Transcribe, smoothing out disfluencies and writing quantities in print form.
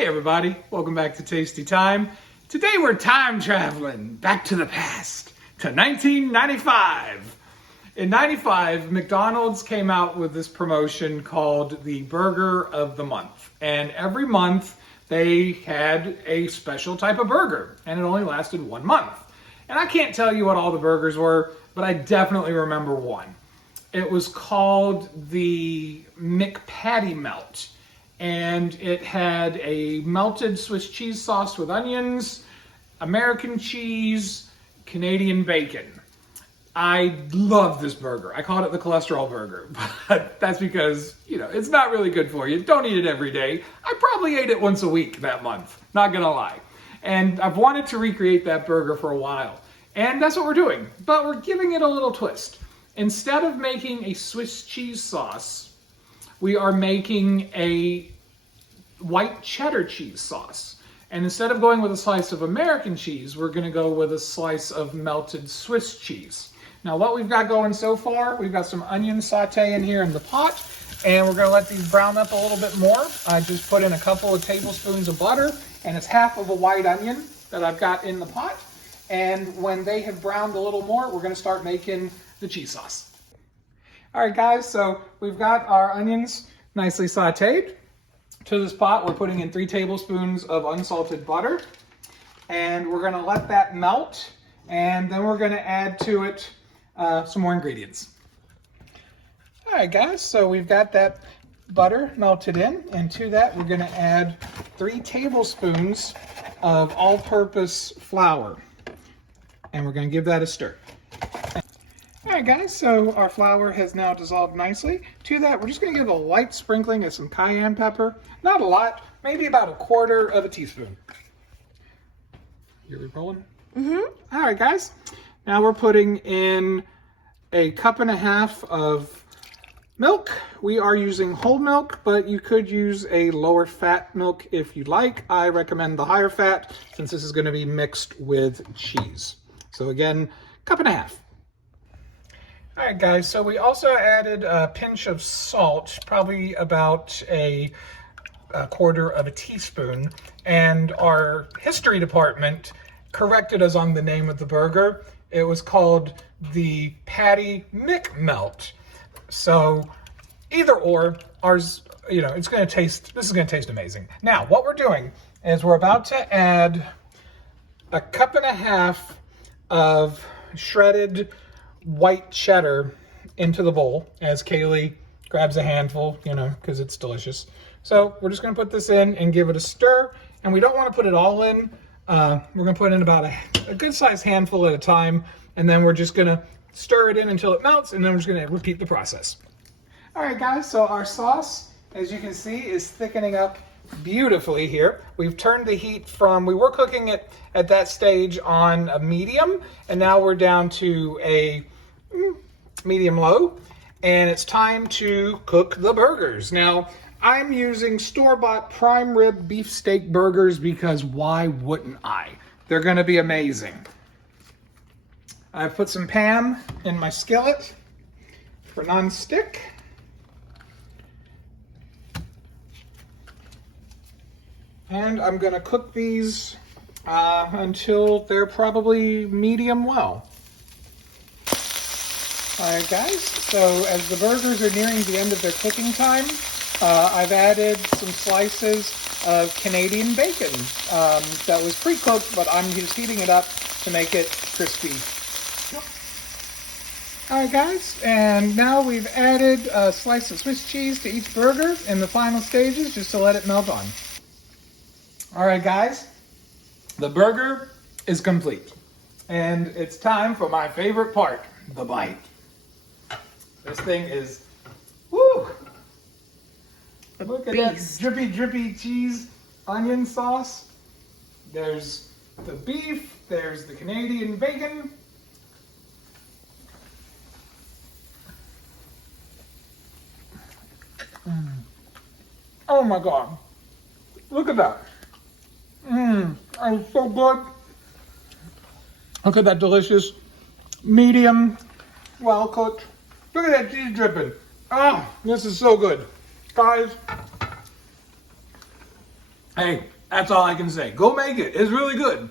Hey everybody, welcome back to Tasty Time. Today we're time traveling back to the past, to 1995. In 95, McDonald's came out with this promotion called the Burger of the Month. And every month they had a special type of burger, and it only lasted 1 month. And I can't tell you what all the burgers were, but I definitely remember one. It was called the McMelt. And it had a melted Swiss cheese sauce with onions, American cheese, Canadian bacon. I love this burger. I called it the cholesterol burger, but that's because, it's not really good for you. Don't eat it every day. I probably ate it once a week that month, not gonna lie. And I've wanted to recreate that burger for a while. And that's what we're doing, but we're giving it a little twist. Instead of making a Swiss cheese sauce, we are making a white cheddar cheese sauce. And instead of going with a slice of American cheese, we're gonna go with a slice of melted Swiss cheese. Now what we've got going so far, we've got some onion saute in here in the pot, and we're gonna let these brown up a little bit more. I just put in a couple of tablespoons of butter, and it's half of a white onion that I've got in the pot. And when they have browned a little more, we're gonna start making the cheese sauce. All right, guys, so we've got our onions nicely sauteed. To this pot, we're putting in 3 tablespoons of unsalted butter, and we're gonna let that melt, and then we're gonna add to it some more ingredients. All right, guys, so we've got that butter melted in, and to that, we're gonna add 3 tablespoons of all-purpose flour, and we're gonna give that a stir. All right, guys, so our flour has now dissolved nicely. To that, we're just gonna give a light sprinkling of some cayenne pepper. Not a lot, maybe about 1/4 of a teaspoon. Here we rolling? Mm-hmm. All right, guys. Now we're putting in 1.5 cups of milk. We are using whole milk, but you could use a lower fat milk if you like. I recommend the higher fat since this is gonna be mixed with cheese. So again, 1.5 cups. All right, guys, so we also added a pinch of salt, probably about a 1/4 of a teaspoon, and our history department corrected us on the name of the burger. It was called the Patty McMelt. So either or, ours, this is gonna taste amazing. Now, what we're doing is we're about to add 1.5 cups of shredded white cheddar into the bowl as Kaylee grabs a handful, because it's delicious. So we're just gonna put this in and give it a stir, and we don't wanna put it all in. We're gonna put in about a good sized handful at a time, and then we're just gonna stir it in until it melts, and then we're just gonna repeat the process. All right, guys, so our sauce, as you can see, is thickening up beautifully here. We've turned the heat from, we were cooking it at that stage on a medium, and now we're down to a medium low, and it's time to cook the burgers. Now, I'm using store-bought prime rib beefsteak burgers because why wouldn't I? They're gonna be amazing. I've put some Pam in my skillet for non-stick. And I'm gonna cook these until they're probably medium well. All right, guys, so as the burgers are nearing the end of their cooking time, I've added some slices of Canadian bacon that was pre-cooked, but I'm just heating it up to make it crispy. All right, guys, and now we've added a slice of Swiss cheese to each burger in the final stages just to let it melt on. All right, guys, the burger is complete, and it's time for my favorite part, the bite. This thing is, woo! Look at that drippy, drippy cheese onion sauce. There's the beef, there's the Canadian bacon. Oh my God, look at that. It's so good. Look at that delicious, medium, well cooked. Look at that cheese dripping. Oh, this is so good. Guys, Hey, that's all I can say. Go make it. It's really good.